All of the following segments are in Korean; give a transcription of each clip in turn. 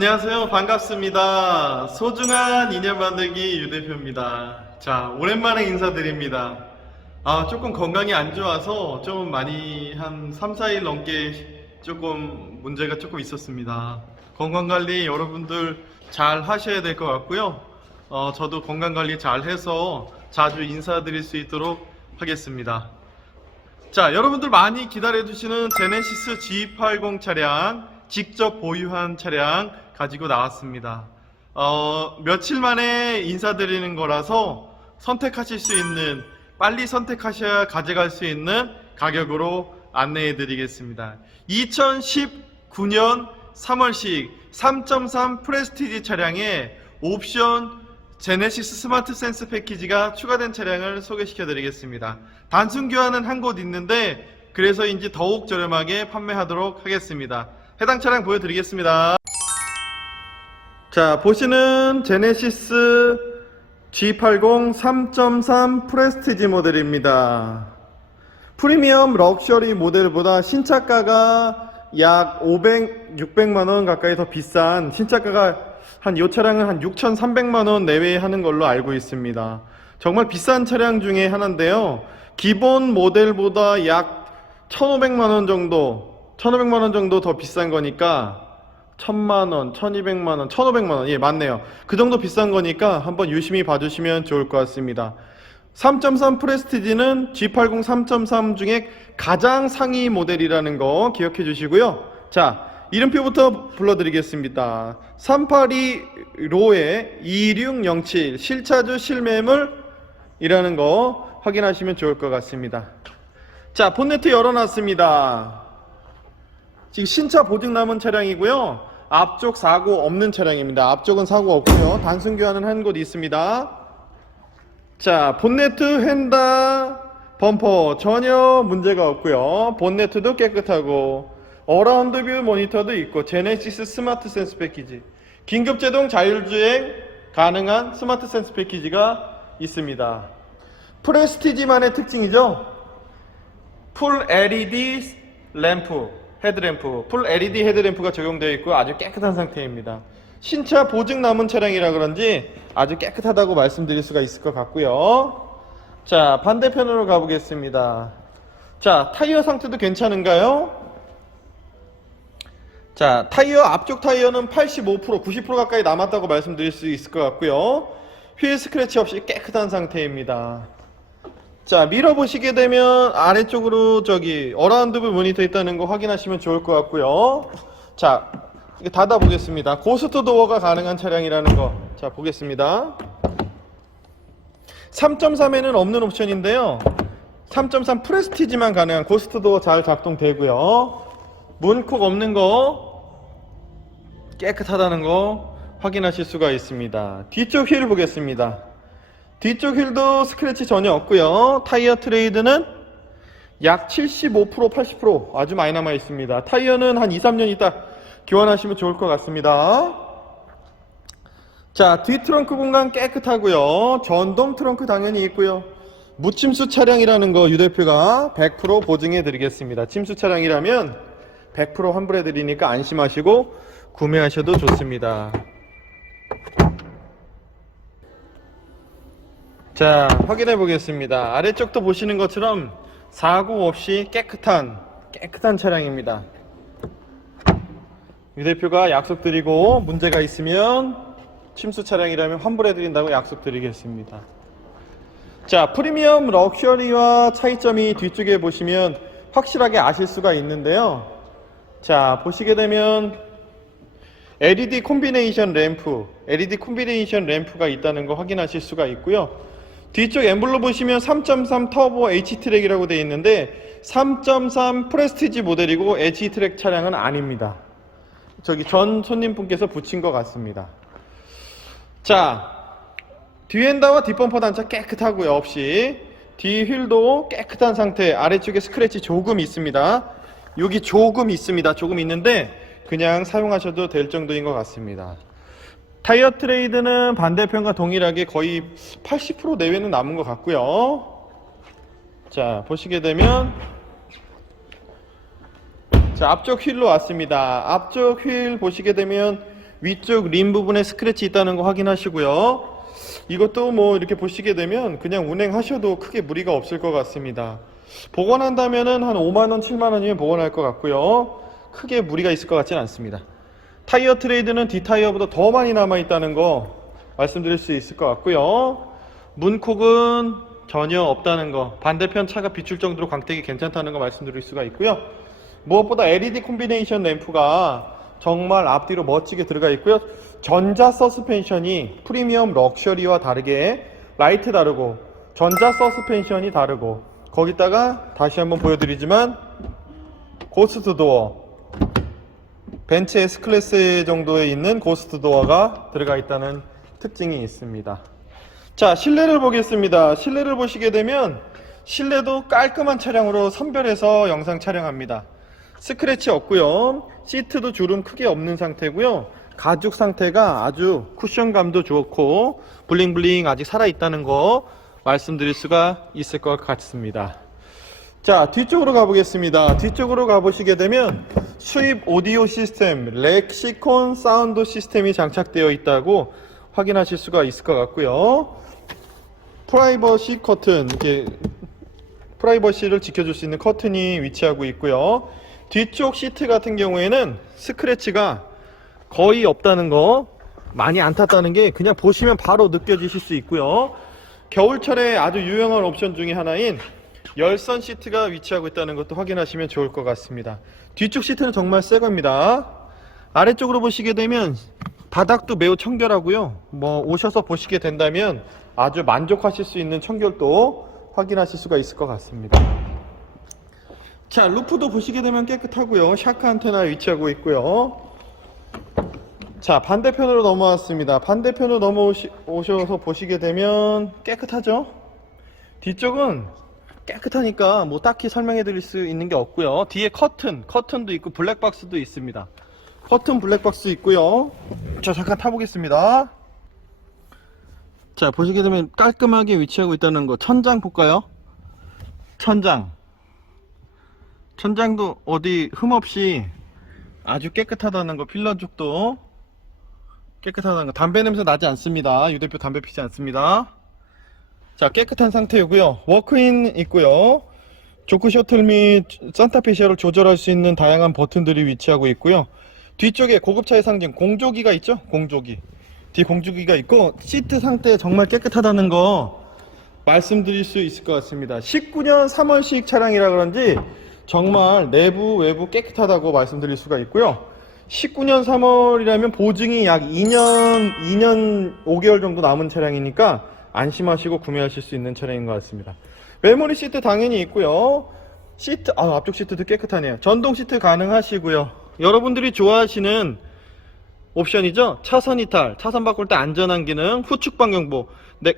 안녕하세요. 반갑습니다. 소중한 인연 만들기 유 대표입니다. 자, 오랜만에 인사드립니다. 조금 건강이 안 좋아서 좀 많이 한 3, 4일 넘게 조금 문제가 조금 있었습니다. 건강관리 여러분들 잘 하셔야 될 것 같고요. 저도 건강관리 잘 해서 자주 인사드릴 수 있도록 하겠습니다. 자, 여러분들 많이 기다려주시는 제네시스 G80 차량, 직접 보유한 차량 가지고 나왔습니다. 며칠 만에 인사드리는 거라서 선택하실 수 있는, 빨리 선택하셔야 가져갈 수 있는 가격으로 안내해 드리겠습니다. 2019년 3월식 3.3 프레스티지 차량에 옵션 제네시스 스마트 센스 패키지가 추가된 차량을 소개시켜 드리겠습니다. 단순 교환은 한 곳 있는데 그래서인지 더욱 저렴하게 판매하도록 하겠습니다. 해당 차량 보여드리겠습니다. 자, 보시는 제네시스 G80 3.3 프레스티지 모델입니다. 프리미엄 럭셔리 모델보다 신차가가 약 600만원 가까이 더 비싼, 신차가가 이 차량은 한 6,300만원 내외에 하는 걸로 알고 있습니다. 정말 비싼 차량 중에 하나인데요. 기본 모델보다 약 1,500만원 정도 더 비싼 거니까 1,000만원, 1,200만원, 1,500만원, 예, 맞네요. 그 정도 비싼 거니까 한번 유심히 봐주시면 좋을 것 같습니다. 3.3 프레스티지는 G80 3.3 중에 가장 상위 모델이라는 거 기억해 주시고요. 자, 이름표부터 불러드리겠습니다. 382 로에 2607 실차주 실매물이라는 거 확인하시면 좋을 것 같습니다. 자, 본네트 열어놨습니다. 지금 신차 보증 남은 차량이고요. 앞쪽 사고 없는 차량입니다. 앞쪽은 사고 없고요. 단순 교환은 한 곳 있습니다. 자, 본네트 휀다 범퍼 전혀 문제가 없고요. 본네트도 깨끗하고 어라운드 뷰 모니터도 있고 제네시스 스마트 센스 패키지, 긴급 제동 자율주행 가능한 스마트 센스 패키지가 있습니다. 프레스티지만의 특징이죠. 풀 LED 램프, 헤드램프, 풀 LED 헤드램프가 적용되어 있고 아주 깨끗한 상태입니다. 신차 보증 남은 차량이라 그런지 아주 깨끗하다고 말씀드릴 수가 있을 것 같고요. 자, 반대편으로 가보겠습니다. 자, 타이어 상태도 괜찮은가요? 자, 타이어, 앞쪽 타이어는 85%, 90% 가까이 남았다고 말씀드릴 수 있을 것 같고요. 휠 스크래치 없이 깨끗한 상태입니다. 자, 미러 보시게 되면 아래쪽으로 어라운드 뷰 모니터 있다는 거 확인하시면 좋을 것 같고요. 자, 이거 닫아 보겠습니다. 고스트 도어가 가능한 차량이라는 거. 자, 보겠습니다. 3.3에는 없는 옵션인데요. 3.3 프레스티지만 가능한 고스트 도어 잘 작동되고요. 문콕 없는 거 깨끗하다는 거 확인하실 수가 있습니다. 뒤쪽 휠 보겠습니다. 뒤쪽 휠도 스크래치 전혀 없고요. 타이어 트레이드는 약 75%, 80% 아주 많이 남아 있습니다. 타이어는 한 2, 3년 있다 교환하시면 좋을 것 같습니다. 자, 뒤 트렁크 공간 깨끗하고요. 전동 트렁크 당연히 있고요. 무침수 차량이라는 거 유 대표가 100% 보증해 드리겠습니다. 침수 차량이라면 100% 환불해 드리니까 안심하시고 구매하셔도 좋습니다. 자, 확인해 보겠습니다. 아래쪽도 보시는 것처럼 사고 없이 깨끗한 차량입니다. 유 대표가 약속드리고 문제가 있으면 침수 차량이라면 환불해 드린다고 약속드리겠습니다. 자, 프리미엄 럭셔리와 차이점이 뒤쪽에 보시면 확실하게 아실 수가 있는데요. 자, 보시게 되면 LED 콤비네이션 램프가 있다는 거 확인하실 수가 있고요. 뒤쪽 엠블로 보시면 3.3 터보 H트랙이라고 되어 있는데 3.3 프레스티지 모델이고 H트랙 차량은 아닙니다. 전 손님분께서 붙인 것 같습니다. 자, 뒤엔다와 뒷범퍼 단차 깨끗하고요. 없이 뒤 휠도 깨끗한 상태. 아래쪽에 스크래치 조금 있습니다. 여기 조금 있습니다. 조금 있는데 그냥 사용하셔도 될 정도인 것 같습니다. 타이어 트레이드는 반대편과 동일하게 거의 80% 내외는 남은 것 같고요. 자, 보시게 되면 자, 앞쪽 휠로 왔습니다. 앞쪽 휠 보시게 되면 위쪽 림 부분에 스크래치 있다는 거 확인하시고요. 이것도 뭐 이렇게 보시게 되면 그냥 운행하셔도 크게 무리가 없을 것 같습니다. 복원한다면은 한 5만원, 7만원이면 복원할 것 같고요. 크게 무리가 있을 것 같지는 않습니다. 타이어 트레이드는 D타이어보다 더 많이 남아있다는 거 말씀드릴 수 있을 것 같고요. 문콕은 전혀 없다는 거, 반대편 차가 비출 정도로 광택이 괜찮다는 거 말씀드릴 수가 있고요. 무엇보다 LED 콤비네이션 램프가 정말 앞뒤로 멋지게 들어가 있고요. 전자 서스펜션이 프리미엄 럭셔리와 다르게 라이트 다르고 전자 서스펜션이 다르고, 거기다가 다시 한번 보여드리지만 고스트 도어, 벤츠 S클래스 정도에 있는 고스트 도어가 들어가 있다는 특징이 있습니다. 자, 실내를 보겠습니다. 실내를 보시게 되면 실내도 깔끔한 차량으로 선별해서 영상 촬영합니다. 스크래치 없고요. 시트도 주름 크게 없는 상태고요. 가죽 상태가 아주 쿠션감도 좋고 블링블링 아직 살아있다는 거 말씀드릴 수가 있을 것 같습니다. 자, 뒤쪽으로 가보겠습니다. 뒤쪽으로 가보시게 되면 수입 오디오 시스템, 렉시콘 사운드 시스템이 장착되어 있다고 확인하실 수가 있을 것 같고요. 프라이버시 커튼, 이렇게 프라이버시를 지켜줄 수 있는 커튼이 위치하고 있고요. 뒤쪽 시트 같은 경우에는 스크래치가 거의 없다는 거, 많이 안 탔다는 게 그냥 보시면 바로 느껴지실 수 있고요. 겨울철에 아주 유용한 옵션 중에 하나인 열선 시트가 위치하고 있다는 것도 확인하시면 좋을 것 같습니다. 뒤쪽 시트는 정말 새 겁니다. 아래쪽으로 보시게 되면 바닥도 매우 청결하고요. 뭐 오셔서 보시게 된다면 아주 만족하실 수 있는 청결도 확인하실 수가 있을 것 같습니다. 자, 루프도 보시게 되면 깨끗하고요. 샤크 안테나 위치하고 있고요. 자, 반대편으로 넘어왔습니다. 반대편으로 넘어오셔서 보시게 되면 깨끗하죠? 뒤쪽은 깨끗하니까 뭐 딱히 설명해 드릴 수 있는 게 없고요. 뒤에 커튼도 있고 블랙박스도 있습니다. 커튼 블랙박스 있고요. 자, 잠깐 타보겠습니다. 자, 보시게 되면 깔끔하게 위치하고 있다는 거. 천장 볼까요? 천장도 어디 흠없이 아주 깨끗하다는 거. 필러 쪽도 깨끗하다는 거. 담배 냄새 나지 않습니다. 유 대표 담배 피지 않습니다. 자, 깨끗한 상태이고요. 워크인 있고요. 조크 셔틀 및 산타페시아를 조절할 수 있는 다양한 버튼들이 위치하고 있고요. 뒤쪽에 고급차의 상징 공조기가 있죠? 공조기. 뒤에 공조기가 있고, 시트 상태 정말 깨끗하다는 거 말씀드릴 수 있을 것 같습니다. 19년 3월식 차량이라 그런지 정말 내부 외부 깨끗하다고 말씀드릴 수가 있고요. 19년 3월이라면 보증이 약 2년 5개월 정도 남은 차량이니까 안심하시고 구매하실 수 있는 차량인 것 같습니다. 메모리 시트 당연히 있고요. 시트, 앞쪽 시트도 깨끗하네요. 전동 시트 가능하시고요. 여러분들이 좋아하시는 옵션이죠. 차선 이탈, 차선 바꿀 때 안전한 기능, 후측 방경보,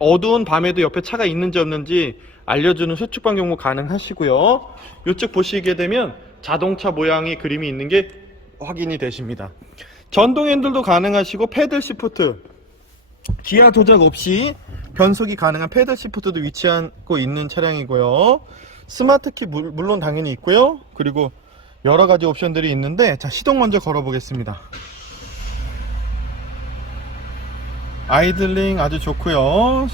어두운 밤에도 옆에 차가 있는지 없는지 알려주는 후측 방경보 가능하시고요. 이쪽 보시게 되면 자동차 모양의 그림이 있는 게 확인이 되십니다. 전동 핸들도 가능하시고 패들 시프트, 기아 조작 없이 변속이 가능한 패들 시프트도 위치하고 있는 차량이고요. 스마트키 물론 당연히 있고요. 그리고 여러가지 옵션들이 있는데, 자, 시동 먼저 걸어 보겠습니다. 아이들링 아주 좋고요.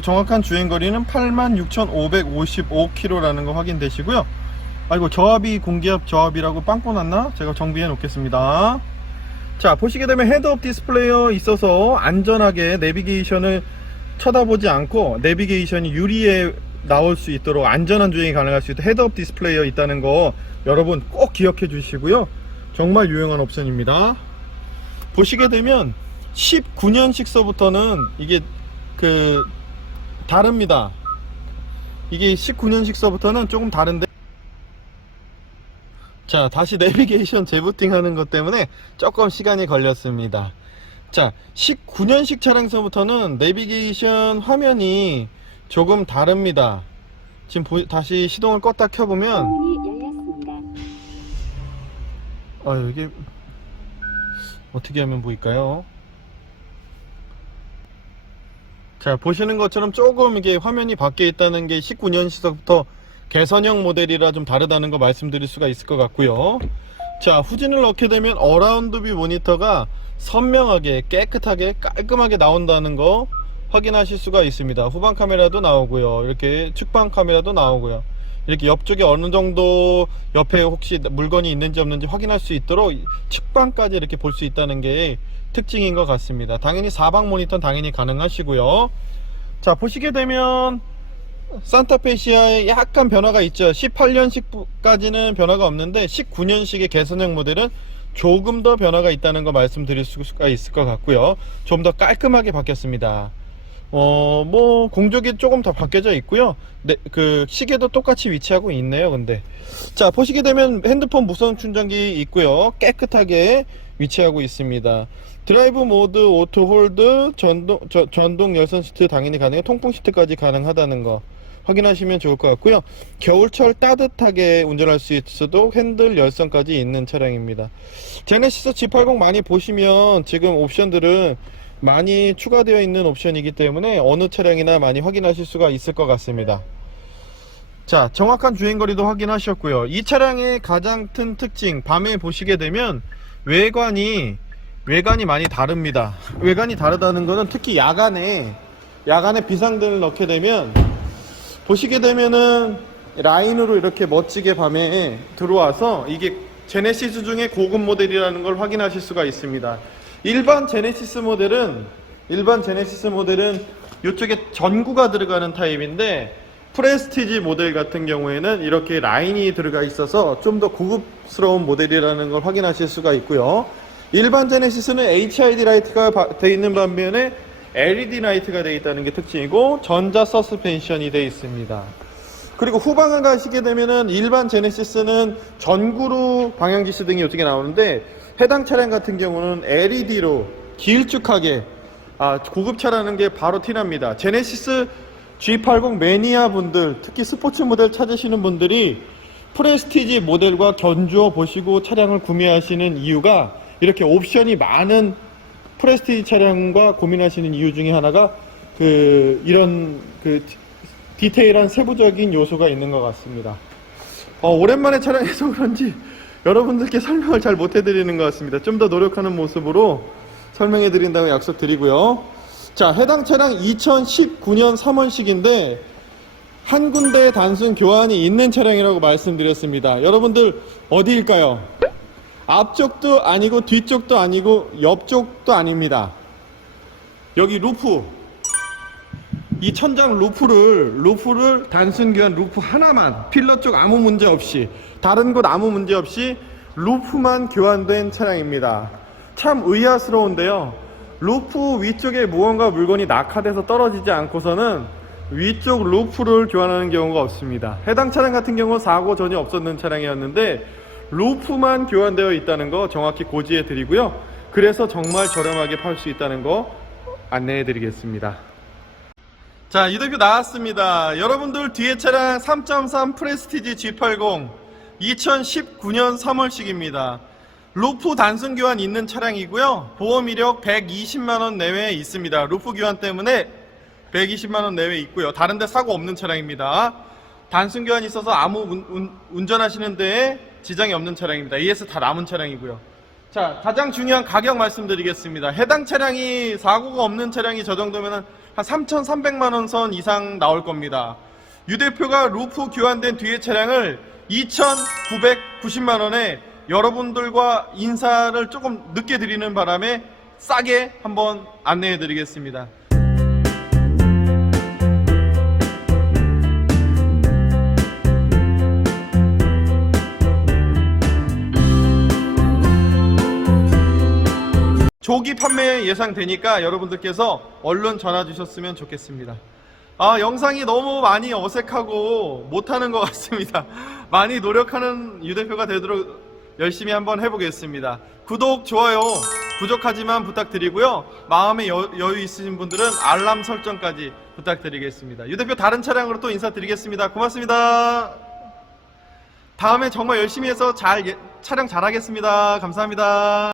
정확한 주행거리는 86,555km라는 거 확인되시고요. 아이고, 저압이 공기압 저압이라고 빵꾸 났나? 제가 정비해 놓겠습니다. 자, 보시게 되면 헤드업 디스플레이어 있어서 안전하게 내비게이션을 쳐다보지 않고 내비게이션이 유리에 나올 수 있도록 안전한 주행이 가능할 수 있도록 헤드업 디스플레이어 있다는 거 여러분 꼭 기억해 주시고요. 정말 유용한 옵션입니다. 보시게 되면 19년식서부터는 이게 다릅니다. 이게 19년식서부터는 조금 다른데, 자, 다시 내비게이션 재부팅 하는 것 때문에 조금 시간이 걸렸습니다. 자, 19년식 차량서부터는 내비게이션 화면이 조금 다릅니다. 지금 다시 시동을 껐다 켜보면 이게 어떻게 하면 보일까요? 자, 보시는 것처럼 조금 이게 화면이 바뀌어 있다는 게 19년식서부터 개선형 모델이라 좀 다르다는 거 말씀드릴 수가 있을 것 같고요. 자, 후진을 넣게 되면 어라운드 뷰 모니터가 선명하게 깨끗하게 깔끔하게 나온다는 거 확인하실 수가 있습니다. 후방 카메라도 나오고요, 이렇게 측방 카메라도 나오고요, 이렇게 옆쪽에 어느 정도 옆에 혹시 물건이 있는지 없는지 확인할 수 있도록 측방까지 이렇게 볼 수 있다는 게 특징인 것 같습니다. 당연히 사방 모니터는 당연히 가능하시고요. 자, 보시게 되면 산타페 시아에 약간 변화가 있죠. 18년식까지는 변화가 없는데 19년식의 개선형 모델은 조금 더 변화가 있다는 거 말씀드릴 수가 있을 것 같고요. 좀 더 깔끔하게 바뀌었습니다. 뭐 공조기 조금 더 바뀌어져 있고요. 네, 그 시계도 똑같이 위치하고 있네요. 근데 자, 보시게 되면 핸드폰 무선 충전기 있고요, 깨끗하게 위치하고 있습니다. 드라이브 모드, 오토 홀드, 전동 열선 시트 당연히 가능해요. 통풍 시트까지 가능하다는 거 확인하시면 좋을 것 같고요. 겨울철 따뜻하게 운전할 수 있어도 핸들 열선까지 있는 차량입니다. 제네시스 G80 많이 보시면 지금 옵션들은 많이 추가되어 있는 옵션이기 때문에 어느 차량이나 많이 확인하실 수가 있을 것 같습니다. 자, 정확한 주행거리도 확인하셨고요. 이 차량의 가장 큰 특징, 밤에 보시게 되면 외관이 많이 다릅니다. 외관이 다르다는 것은 특히 야간에 비상등을 넣게 되면 보시게 되면은 라인으로 이렇게 멋지게 밤에 들어와서 이게 제네시스 중에 고급 모델이라는 걸 확인하실 수가 있습니다. 일반 제네시스 모델은 이쪽에 전구가 들어가는 타입인데, 프레스티지 모델 같은 경우에는 이렇게 라인이 들어가 있어서 좀 더 고급스러운 모델이라는 걸 확인하실 수가 있고요. 일반 제네시스는 HID 라이트가 되어 있는 반면에 LED 라이트가 되어 있다는 게 특징이고, 전자 서스펜션이 되어 있습니다. 그리고 후방을 가시게 되면은 일반 제네시스는 전구로 방향지시 등이 이렇게 나오는데, 해당 차량 같은 경우는 LED로 길쭉하게 고급차라는 게 바로 티납니다. 제네시스 G80 매니아 분들, 특히 스포츠 모델 찾으시는 분들이 프레스티지 모델과 견주어 보시고 차량을 구매하시는 이유가, 이렇게 옵션이 많은 프레스티지 차량과 고민하시는 이유 중에 하나가 이런 디테일한 세부적인 요소가 있는 것 같습니다. 오랜만에 촬영해서 그런지 여러분들께 설명을 잘 못 해드리는 것 같습니다. 좀 더 노력하는 모습으로 설명해 드린다고 약속드리고요. 자, 해당 차량 2019년 3월식인데 한 군데 단순 교환이 있는 차량이라고 말씀드렸습니다. 여러분들 어디일까요? 앞쪽도 아니고 뒤쪽도 아니고 옆쪽도 아닙니다. 여기 루프, 이 천장 루프를 단순 교환, 루프 하나만, 필러 쪽 아무 문제 없이, 다른 곳 아무 문제 없이 루프만 교환된 차량입니다. 참 의아스러운데요, 루프 위쪽에 무언가 물건이 낙하돼서 떨어지지 않고서는 위쪽 루프를 교환하는 경우가 없습니다. 해당 차량 같은 경우는 사고 전혀 없었는 차량이었는데 루프만 교환되어 있다는 거 정확히 고지해 드리고요. 그래서 정말 저렴하게 팔 수 있다는 거 안내해 드리겠습니다. 자, 이 대표 나왔습니다. 여러분들 뒤에 차량 3.3 프레스티지 G80 2019년 3월식입니다. 루프 단순 교환 있는 차량이고요. 보험 이력 120만원 내외에 있습니다. 루프 교환 때문에 120만원 내외에 있고요. 다른 데 사고 없는 차량입니다. 단순 교환이 있어서 아무 운전하시는 데에 지장이 없는 차량입니다. AS 다 남은 차량이고요. 자, 가장 중요한 가격 말씀드리겠습니다. 해당 차량이 사고가 없는 차량이 저 정도면 한 3,300만원 선 이상 나올 겁니다. 유 대표가 루프 교환된 뒤에 차량을 2,990만원에 여러분들과 인사를 조금 늦게 드리는 바람에 싸게 한번 안내해 드리겠습니다. 조기 판매 예상되니까 여러분들께서 얼른 전화 주셨으면 좋겠습니다. 영상이 너무 많이 어색하고 못하는 것 같습니다. 많이 노력하는 유 대표가 되도록 열심히 한번 해보겠습니다. 구독, 좋아요 부족하지만 부탁드리고요. 마음에 여유 있으신 분들은 알람 설정까지 부탁드리겠습니다. 유 대표 다른 차량으로 또 인사드리겠습니다. 고맙습니다. 다음에 정말 열심히 해서 촬영 잘하겠습니다. 감사합니다.